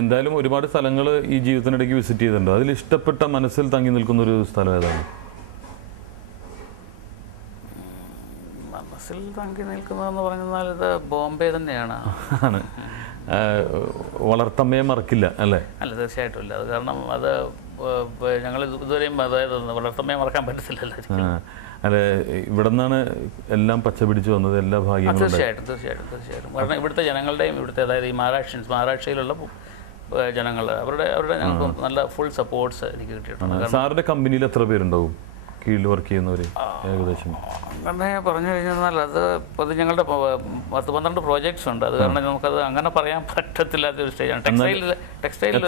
എന്തായാലും ഒരുപാട് സ്ഥലങ്ങൾ ഈ ജീവിതത്തിനിടയ്ക്ക് വിസിറ്റ് ചെയ്തിട്ടുണ്ട്. അതിൽ ഇഷ്ടപ്പെട്ട മനസ്സിൽ തങ്ങി നിൽക്കുന്ന ഒരു സ്ഥലം ഏതാണ്? മനസ്സിൽ തങ്ങി നിൽക്കുന്നതെന്ന് പറഞ്ഞാൽ ഇത് ബോംബെ തന്നെയാണ്. വളർത്തമ്മയെ മറക്കില്ല അല്ലേ? അല്ല, തീർച്ചയായിട്ടും ഇല്ല. അത് കാരണം അത് ഞങ്ങൾ ഇതുവരെയും അതായത് വളർത്തമ്മയെ മറക്കാൻ പറ്റത്തില്ലല്ലോ. അല്ലെ, ഇവിടെ നിന്നാണ് എല്ലാം പച്ച പിടിച്ചു വന്നത്, എല്ലാ ഭാഗ്യങ്ങളും. തീർച്ചയായിട്ടും തീർച്ചയായിട്ടും തീർച്ചയായിട്ടും. കാരണം ഇവിടുത്തെ ജനങ്ങളുടെയും ഇവിടുത്തെ അതായത് ഈ മഹാരാഷ്ട്രയിലുള്ള ജനങ്ങൾ അവരുടെ ഞങ്ങൾക്ക് നല്ല ഫുൾ സപ്പോർട്ട്സ് എനിക്ക് കിട്ടിയിട്ടുണ്ട്. സാറിന്റെ കമ്പനിയിൽ എത്ര പേരുണ്ടാവും കീഴിൽ വർക്ക് ചെയ്യുന്നവർ ഏകദേശം? അങ്ങനെ പറഞ്ഞു കഴിഞ്ഞാൽ അത് ഞങ്ങളുടെ 10-12 പ്രോജക്ട്സ് ഉണ്ട്. അത് കാരണം നമുക്കത് അങ്ങനെ പറയാൻ പറ്റത്തില്ലാത്ത ഒരു സ്റ്റേജാണ്. ടെക്സ്റ്റൈലിൽ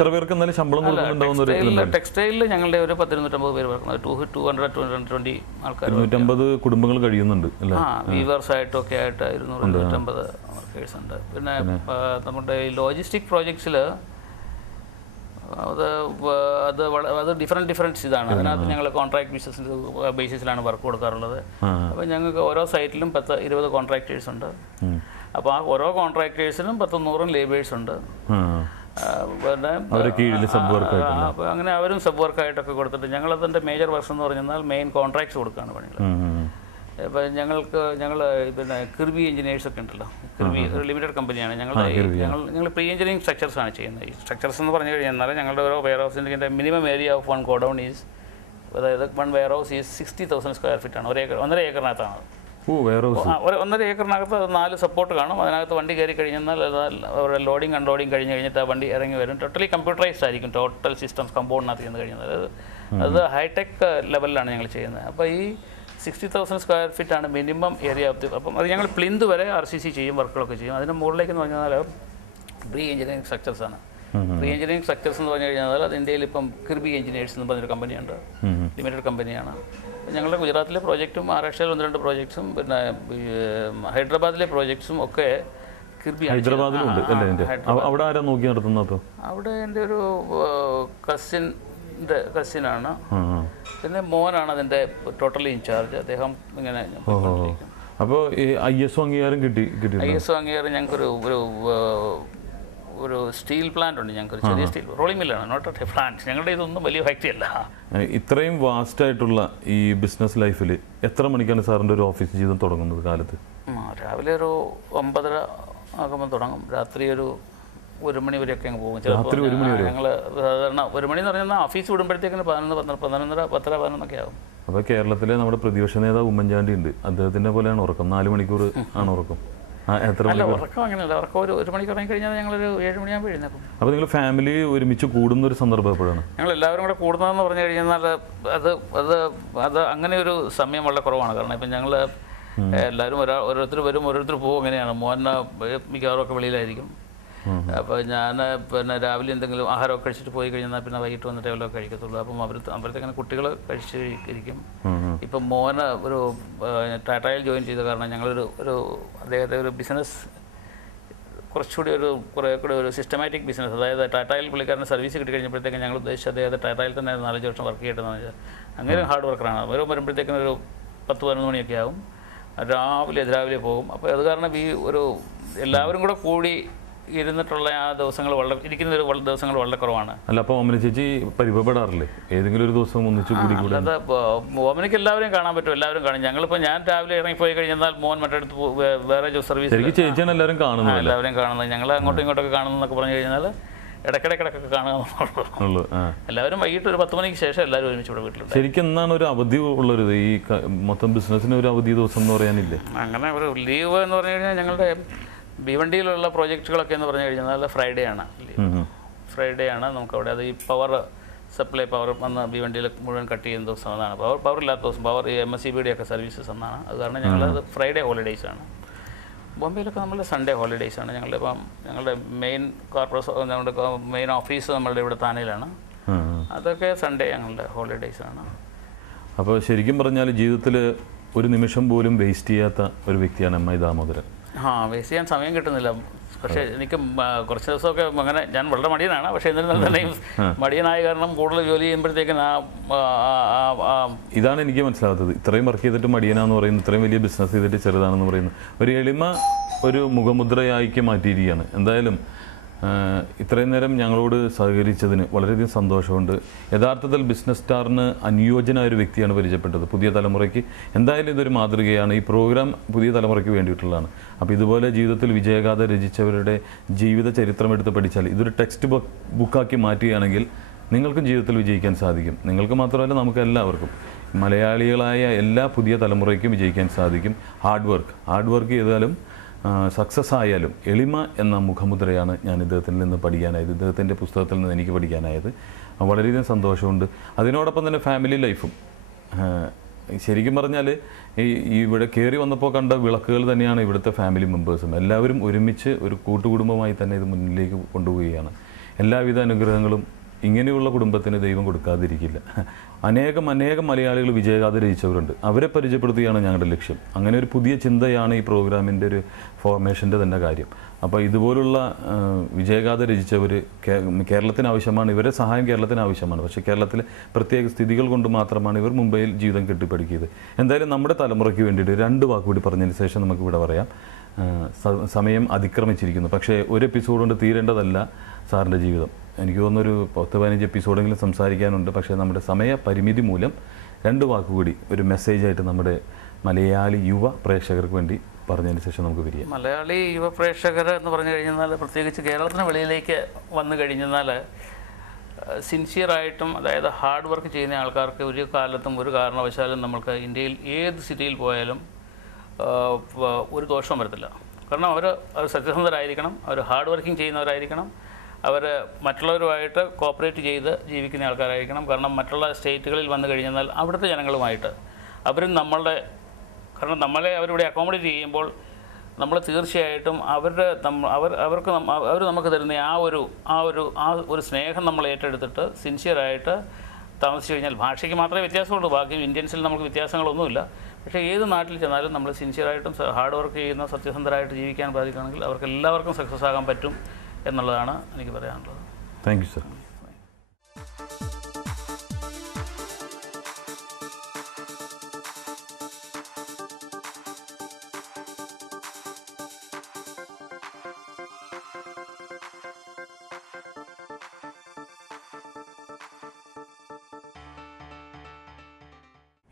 ഞങ്ങളുടെ ഒരു 100-150 പേര് വർക്കുന്നത്, 200-220 ആൾക്കാർ, 250 കുടുംബങ്ങൾ കഴിയുന്നുണ്ട്. വീവേഴ്സ് ആയിട്ടൊക്കെ ആയിട്ട് 200-250 വർക്കേഴ്സ് ഉണ്ട്. പിന്നെ നമ്മുടെ ഈ ലോജിസ്റ്റിക് പ്രോജക്ട്സിൽ അത് ഡിഫറെൻറ്റ് ഇതാണ്. അതിനകത്ത് ഞങ്ങൾ കോൺട്രാക്ട് ബേസിസിലാണ് വർക്ക് കൊടുക്കാറുള്ളത്. അപ്പോൾ ഞങ്ങൾക്ക് ഓരോ സൈറ്റിലും 10-20 കോൺട്രാക്ടേഴ്സ് ഉണ്ട്. അപ്പോൾ ആ ഓരോ കോൺട്രാക്ടേഴ്സിനും 100-100 ലേബേഴ്സ് ഉണ്ട്. പിന്നെ അപ്പോൾ അങ്ങനെ അവരും സബ് വർക്കായിട്ടൊക്കെ കൊടുത്തിട്ട് ഞങ്ങളതിൻ്റെ മേജർ വർക്ക്സ് എന്ന് പറഞ്ഞാൽ മെയിൻ കോൺട്രാക്ട്സ് കൊടുക്കുകയാണ് പണികൾ. ഇപ്പോൾ ഞങ്ങൾ പിന്നെ കിർബി എഞ്ചിനീയേഴ്സ് ഒക്കെ ഉണ്ടല്ലോ. കിർബി ഒരു ലിമിറ്റഡ് കമ്പനിയാണ്. ഞങ്ങൾ പ്രീ എഞ്ചിനീയറിംഗ് സ്ട്രക്ചേഴ്സാണ് ചെയ്യുന്നത്. ഈ സ്ട്രക്ചേഴ്സ് എന്ന് പറഞ്ഞു കഴിഞ്ഞാൽ ഞങ്ങളുടെ ഓരോ വെയർ ഹൗസിൻ്റെ minimum area of 1 godown is, അതായത് 1 warehouse is 60,000 square feet ആണ്. 1.5 ഏക്കറിനകത്താണ്. 1.5 ഏക്കറിനകത്ത് 4 സപ്പോർട്ട് കാണും. അതിനകത്ത് വണ്ടി കയറി കഴിഞ്ഞാൽ അവരുടെ ലോഡിങ് അൺലോഡിങ് കഴിഞ്ഞിട്ട് ആ വണ്ടി ഇറങ്ങി വരും. ടോട്ടലി കമ്പ്യൂട്ടറൈസ്ഡ് ആയിരിക്കും ടോട്ടൽ സിസ്റ്റംസ് കമ്പൗണ്ടിനകത്ത് ചെന്ന് കഴിഞ്ഞാൽ. അത് ഹൈടെക് ലെവലിലാണ് ഞങ്ങൾ ചെയ്യുന്നത്. അപ്പോൾ ഈ 60,000 സ്ക്വയർ ഫീറ്റ് ആണ് മിനിമം ഏരിയ ഓഫ് ദി. അപ്പം അത് ഞങ്ങൾ പ്ലിന്ത് വരെ RCC ചെയ്യും, വർക്കുകളൊക്കെ ചെയ്യും. അതിന് മുകളിലേക്ക് എന്ന് പറഞ്ഞാൽ പ്രീ എഞ്ചിനീയറിംഗ് സ്ട്രക്ചേഴ്സാണ്. പ്രീ എഞ്ചിനീയറിംഗ് സ്ട്രക്ചേഴ്സ് എന്ന് പറഞ്ഞു കഴിഞ്ഞാൽ അത് ഇന്ത്യയിൽ ഇപ്പം കിർബി എഞ്ചിനീയേഴ്സ് എന്ന് പറഞ്ഞൊരു കമ്പനിയുണ്ട്, ലിമിറ്റഡ് കമ്പനിയാണ്. ഞങ്ങളുടെ ഗുജറാത്തിലെ പ്രോജക്റ്റും മഹാരാഷ്ട്രയിൽ 1-2 പ്രോജക്ട്സും പിന്നെ ഹൈദരാബാദിലെ പ്രോജക്ട്സും ഒക്കെ കിർബി. ഹൈദരാബാദിലുണ്ട് അല്ലേ? അവിടെ ആരാ നോക്കി നടത്തുന്നത്? അവിടെ എൻ്റെ ഒരു കസിനാണ്. പിന്നെ മോനാണ് അതിൻ്റെ ടോട്ടലി ഇൻചാർജ്. അദ്ദേഹം ഇങ്ങനെ. അപ്പോൾ ISO അംഗീകാരം കിട്ടി? ISO അംഗീകാരം ഞങ്ങൾക്കൊരു ഒരു സ്റ്റീൽ പ്ലാന്റ് ഉണ്ട്. ഞങ്ങൾക്ക് ഒരു ചെറിയ സ്റ്റീൽ റോളിംഗ് മില്ലാണ്, നോട്ട് എ പ്ലാന്റ്. ഞങ്ങളുടെ ഇതൊന്നും വലിയ ഫാക്ടറി അല്ല. ഇത്രയും വാസ്റ്റ് ആയിട്ടുള്ള ഈ ബിസിനസ് ലൈഫിൽ എത്ര മണിക്കാണ് സാറിൻ്റെ ഒരു ഓഫീസ് ജീവിതം തുടങ്ങുന്നത് കാലത്ത്? രാവിലെ ഒരു 9:30 ആകുമ്പോൾ തുടങ്ങും. രാത്രി ഒരു 1 മണി വരെയൊക്കെ അങ്ങ് പോകും. ഞങ്ങൾ സാധാരണ 1 മണി എന്ന് പറഞ്ഞാൽ ഓഫീസ് വിടുമ്പോഴത്തേക്കിന് 11:30, 10:11 ആകും. അപ്പോൾ കേരളത്തിലെ നമ്മുടെ പ്രതിപക്ഷ നേതാവ് ഉമ്മൻചാണ്ടി ഉണ്ട്, അദ്ദേഹത്തിൻ്റെ പോലെയാണ് ഉറക്കം? 4 മണിക്കൂർ ആണ് ഉറക്കം? ഉറക്കം അങ്ങനെയല്ല. ഉറക്കം ഒരു മണിക്കൂർ ഇറങ്ങി കഴിഞ്ഞാൽ ഞങ്ങളൊരു 7 മണിയാകുമ്പോൾ എഴുന്നേക്കും. അപ്പോൾ നിങ്ങൾ ഫാമിലി ഒരുമിച്ച് കൂടുന്ന ഒരു സന്ദർഭം എപ്പോഴാണ്? ഞങ്ങൾ എല്ലാവരും കൂടെ കൂടുന്നതെന്ന് പറഞ്ഞു കഴിഞ്ഞാൽ അത് അങ്ങനെ ഒരു സമയം വളരെ കുറവാണ്. കാരണം ഇപ്പം ഞങ്ങൾ എല്ലാവരും ഓരോരുത്തർ വരും, ഓരോരുത്തർ പോകും. അങ്ങനെയാണ്. മോനെ മിക്കവാറും വെളിയിലായിരിക്കും. അപ്പോൾ ഞാൻ പിന്നെ രാവിലെ എന്തെങ്കിലും ആഹാരമൊക്കെ കഴിച്ചിട്ട് പോയി കഴിഞ്ഞാൽ പിന്നെ വൈകിട്ട് വന്നിട്ട് എല്ലാം കഴിക്കത്തുള്ളൂ. അപ്പം അപ്പോഴത്തേക്കാണ് കുട്ടികൾ കഴിച്ച് ഇരിക്കും. ഇപ്പം മോന് ഒരു ടാറ്റയിൽ ജോയിൻ ചെയ്ത കാരണം ഞങ്ങളൊരു അദ്ദേഹത്തെ ഒരു ബിസിനസ് കുറച്ചുകൂടി കുറേ കൂടി ഒരു സിസ്റ്റമാറ്റിക് ബിസിനസ്, അതായത് ടാറ്റയിൽ പുള്ളിക്കാരന് സർവീസ് കിട്ടി കഴിഞ്ഞപ്പോഴത്തേക്കും ഞങ്ങൾ ഉദ്ദേശിച്ച അദ്ദേഹത്തെ ടാറ്റയിൽ തന്നെ 4 വർഷം വർക്ക് ചെയ്തിട്ടെന്ന് വെച്ചാൽ അങ്ങനെ ഹാർഡ് വർക്കറാണ്. വരുമ്പോഴത്തേക്കും ഒരു 10-11 മണിയൊക്കെ ആവും. രാവിലെ പോകും. അപ്പോൾ അത് കാരണം എല്ലാവരും കൂടെ കൂടി ഇരുന്നിട്ടുള്ള ആ ദിവസങ്ങൾ ഇരിക്കുന്ന ദിവസങ്ങൾ വളരെ കുറവാണ്. അല്ല, അപ്പോൾ ഓമന ചേച്ചി പരിഭവപ്പെടാറില്ലേ ഏതെങ്കിലും ഒരു ദിവസം ഒന്നിച്ച് കൂടി? അല്ലാതെ ഓമനയ്ക്ക് എല്ലാവരെയും കാണാൻ പറ്റും, എല്ലാവരും കാണും. ഞങ്ങളിപ്പോൾ ഞാൻ രാവിലെ ഇറങ്ങിപ്പോയി കഴിഞ്ഞാൽ മോൻ മറ്റടുത്ത് വേറെ സർവീസ് ചേച്ചിയാണ് എല്ലാവരും കാണുന്നത്. ഞങ്ങൾ അങ്ങോട്ടും ഇങ്ങോട്ടൊക്കെ കാണുന്നതൊക്കെ പറഞ്ഞു കഴിഞ്ഞാൽ ഇടയ്ക്കിടയ്ക്കൊക്കെ കാണുകയുള്ളൂ. എല്ലാവരും വൈകിട്ട് ഒരു 10 മണിക്ക് ശേഷം എല്ലാവരും ഒരുമിച്ച് ഇവിടെ വീട്ടിലുണ്ട്. ശരിക്കും എന്നാണ് ഒരു അവധി ഉള്ളത് ഈ മൊത്തം ബിസിനസ്സിന്? ഒരു അവധി ദിവസം എന്ന് പറയാനില്ലേ? അങ്ങനെ ഒരു ലീവ് എന്ന് പറഞ്ഞു കഴിഞ്ഞാൽ ഞങ്ങളുടെ ഭിവണ്ടിയിലുള്ള പ്രോജക്റ്റുകളൊക്കെ എന്ന് പറഞ്ഞു കഴിഞ്ഞാൽ ഫ്രൈഡേ ആണ് നമുക്കവിടെ. അത് ഈ പവർ സപ്ലൈ പവർ വന്ന് ഭിവണ്ടിയിൽ മുഴുവൻ കട്ട് ചെയ്യുന്ന ദിവസം അതാണ്. പവർ ഇല്ലാത്ത ദിവസം MSEBയുടെ ഒക്കെ സർവീസസ് എന്നാണ്. അത് കാരണം ഞങ്ങളത് ഫ്രൈഡേ ഹോളിഡേയ്സ് ആണ്. ബോംബെയിലൊക്കെ നമ്മളുടെ സൺഡേ ഹോളിഡേയ്സ് ആണ്. ഞങ്ങളുടെ മെയിൻ ഓഫീസ് നമ്മളുടെ ഇവിടെ താനയിലാണ്. അതൊക്കെ സൺഡേ ഞങ്ങളുടെ ഹോളിഡേയ്സ് ആണ്. അപ്പോൾ ശരിക്കും പറഞ്ഞാൽ ജീവിതത്തിൽ ഒരു നിമിഷം പോലും വേസ്റ്റ് ചെയ്യാത്ത ഒരു വ്യക്തിയാണ് MI ദാമോദരൻ. വേസ്റ്റ് ചെയ്യാൻ സമയം കിട്ടുന്നില്ല. പക്ഷേ എനിക്ക് കുറച്ച് ദിവസമൊക്കെ അങ്ങനെ ഞാൻ വളരെ മടിയനാണ്. പക്ഷേ എന്നിരുന്നാൽ തന്നെയും മടിയനായ കാരണം കൂടുതൽ ജോലി ചെയ്യുമ്പോഴത്തേക്കും ഇതാണ് എനിക്ക് മനസ്സിലാകാത്തത്. ഇത്രയും വർക്ക് ചെയ്തിട്ട് മടിയനാന്ന് പറയുന്നു, ഇത്രയും വലിയ ബിസിനസ് ചെയ്തിട്ട് ചെറുതാണെന്ന് പറയുന്നു. ഒരു എളിമ ഒരു മുഖമുദ്രയാക്കി മാറ്റിയിരിക്കുകയാണ്. എന്തായാലും ഇത്രയും നേരം ഞങ്ങളോട് സഹകരിച്ചതിന് വളരെയധികം സന്തോഷമുണ്ട്. യഥാർത്ഥത്തിൽ ബിസിനസ് സ്റ്റാറിന് അനുയോജ്യനായ ഒരു വ്യക്തിയാണ് പരിചയപ്പെട്ടത്. പുതിയ തലമുറയ്ക്ക് എന്തായാലും ഇതൊരു മാതൃകയാണ്. ഈ പ്രോഗ്രാം പുതിയ തലമുറയ്ക്ക് വേണ്ടിയിട്ടുള്ളതാണ്. അപ്പോൾ ഇതുപോലെ ജീവിതത്തിൽ വിജയഗാഥ രചിച്ചവരുടെ ജീവിത ചരിത്രം എടുത്ത് പഠിച്ചാൽ ഇതൊരു ടെക്സ്റ്റ് ബുക്കാക്കി മാറ്റുകയാണെങ്കിൽ നിങ്ങൾക്കും ജീവിതത്തിൽ വിജയിക്കാൻ സാധിക്കും. നിങ്ങൾക്ക് മാത്രമല്ല, നമുക്ക് എല്ലാവർക്കും, മലയാളികളായ എല്ലാ പുതിയ തലമുറയ്ക്കും വിജയിക്കാൻ സാധിക്കും. ഹാർഡ് വർക്ക് ചെയ്താലും സക്സസ് ആയാലും എളിമ എന്ന മുഖമുദ്രയാണ് ഞാൻ ഇദ്ദേഹത്തിൽ നിന്ന് പഠിക്കാനായത്, ഇദ്ദേഹത്തിൻ്റെ പുസ്തകത്തിൽ നിന്ന് എനിക്ക് പഠിക്കാനായത്. വളരെയധികം സന്തോഷമുണ്ട്. അതിനോടൊപ്പം തന്നെ ഫാമിലി ലൈഫും, ശരിക്കും പറഞ്ഞാൽ ഇവിടെ കയറി വന്നപ്പോൾ കണ്ട വിളക്കുകൾ തന്നെയാണ് ഇവിടുത്തെ ഫാമിലി മെമ്പേഴ്സും. എല്ലാവരും ഒരുമിച്ച് ഒരു കൂട്ടുകുടുംബമായി തന്നെ ഇത് മുന്നിലേക്ക് കൊണ്ടുപോവുകയാണ്. എല്ലാവിധ അനുഗ്രഹങ്ങളും ഇങ്ങനെയുള്ള കുടുംബത്തിന് ദൈവം കൊടുക്കാതിരിക്കില്ല. അനേകം മലയാളികൾ വിജയഗാഥ രചിച്ചവരുണ്ട്. അവരെ പരിചയപ്പെടുത്തുകയാണ് ഞങ്ങളുടെ ലക്ഷ്യം. അങ്ങനെ ഒരു പുതിയ ചിന്തയാണ് ഈ പ്രോഗ്രാമിൻ്റെ ഒരു ഫോർമേഷൻ്റെ തന്നെ കാര്യം. അപ്പോൾ ഇതുപോലുള്ള വിജയഗാഥ രചിച്ചവർ കേരളത്തിന് ആവശ്യമാണ്, ഇവരെ സഹായം കേരളത്തിന് ആവശ്യമാണ്. പക്ഷേ കേരളത്തിലെ പ്രത്യേക സ്ഥിതികൾ കൊണ്ട് മാത്രമാണ് ഇവർ മുംബൈയിൽ ജീവിതം കെട്ടിപ്പടുക്കിയത്. എന്തായാലും നമ്മുടെ തലമുറയ്ക്ക് വേണ്ടിയിട്ട് 2 വാക്കുകൂടി പറഞ്ഞതിന് ശേഷം നമുക്ക് ഇവിടെ പറയാം. സമയം അതിക്രമിച്ചിരിക്കുന്നു. പക്ഷേ ഒരു എപ്പിസോഡ് കൊണ്ട് തീരേണ്ടതല്ല സാറിൻ്റെ ജീവിതം. എനിക്ക് തോന്നുന്നൊരു 10-15 എപ്പിസോഡെങ്കിലും സംസാരിക്കാനുണ്ട്. പക്ഷേ നമ്മുടെ സമയ പരിമിതി മൂലം 2 വാക്കുകൂടി ഒരു മെസ്സേജായിട്ട് നമ്മുടെ മലയാളി യുവ പ്രേക്ഷകർക്ക് വേണ്ടി പറഞ്ഞതിന് ശേഷം നമുക്ക് പിരിയാം. മലയാളി യുവ പ്രേക്ഷകർ എന്ന് പറഞ്ഞു കഴിഞ്ഞാൽ, പ്രത്യേകിച്ച് കേരളത്തിന് വെളിയിലേക്ക് വന്നു കഴിഞ്ഞാൽ സിൻസിയറായിട്ടും, അതായത് ഹാർഡ് വർക്ക് ചെയ്യുന്ന ആൾക്കാർക്ക് ഒരു കാലത്തും ഒരു കാരണവശാലും നമുക്ക് ഇന്ത്യയിൽ ഏത് സിറ്റിയിൽ പോയാലും ഒരു ദോഷവും വരത്തില്ല. കാരണം അവർ സത്യസന്ധരായിരിക്കണം, അവർ ഹാർഡ് വർക്കിംഗ് ചെയ്യുന്നവരായിരിക്കണം, അവർ മറ്റുള്ളവരുമായിട്ട് കോപ്പറേറ്റ് ചെയ്ത് ജീവിക്കുന്ന ആൾക്കാരായിരിക്കണം. കാരണം മറ്റുള്ള സ്റ്റേറ്റുകളിൽ വന്നു കഴിഞ്ഞാൽ അവിടുത്തെ ജനങ്ങളുമായിട്ട് അവരും കാരണം നമ്മളെ അവരിവിടെ അക്കോമഡേറ്റ് ചെയ്യുമ്പോൾ നമ്മൾ തീർച്ചയായിട്ടും അവർ നമുക്ക് തരുന്ന ആ ഒരു സ്നേഹം നമ്മൾ ഏറ്റെടുത്തിട്ട് സിൻസിയറായിട്ട് താമസിച്ചു കഴിഞ്ഞാൽ, ഭാഷയ്ക്ക് മാത്രമേ വ്യത്യാസമുള്ളൂ, ബാക്കി ഇന്ത്യൻസിൽ നമുക്ക് വ്യത്യാസങ്ങളൊന്നുമില്ല. പക്ഷേ ഏത് നാട്ടിൽ ചെന്നാലും നമ്മൾ സിൻസിയറായിട്ടും ഹാർഡ് വർക്ക് ചെയ്യുന്ന സത്യസന്ധരായിട്ട് ജീവിക്കാൻ സാധിക്കുകയാണെങ്കിൽ അവർക്ക് എല്ലാവർക്കും സക്സസ് ആകാൻ പറ്റും എന്നുള്ളതാണ് എനിക്ക് പറയാനുള്ളത്. Thank you sir.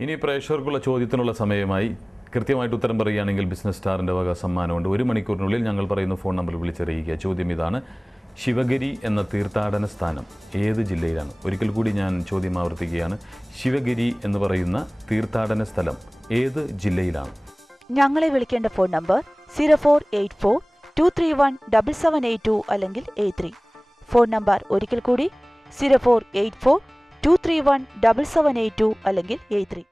ഇനി പ്രേക്ഷകർക്കുള്ള ചോദ്യത്തിനുള്ള സമയമായി. കൃത്യമായിട്ട് ഉത്തരം പറയുകയാണെങ്കിൽ ബിസിനസ് സ്റ്റാറിൻ്റെ വക സമ്മാനമുണ്ട്. 1 മണിക്കൂറിനുള്ളിൽ ഞങ്ങൾ പറയുന്ന ഫോൺ നമ്പറിൽ വിളിച്ചറിയിക്കുക. ചോദ്യം ഇതാണ്: ശിവഗിരി എന്ന തീർത്ഥാടന സ്ഥാനം ഏത് ജില്ലയിലാണ്? ഒരിക്കൽ കൂടി ഞാൻ ചോദ്യം ആവർത്തിക്കുകയാണ്. ശിവഗിരി എന്ന് പറയുന്ന തീർത്ഥാടന സ്ഥലം ഏത് ജില്ലയിലാണ്? ഞങ്ങളെ വിളിക്കേണ്ട ഫോൺ നമ്പർ 0484-231-7782 അല്ലെങ്കിൽ 83. ഫോൺ നമ്പർ ഒരിക്കൽ കൂടി 0484-231-7782 അല്ലെങ്കിൽ 83.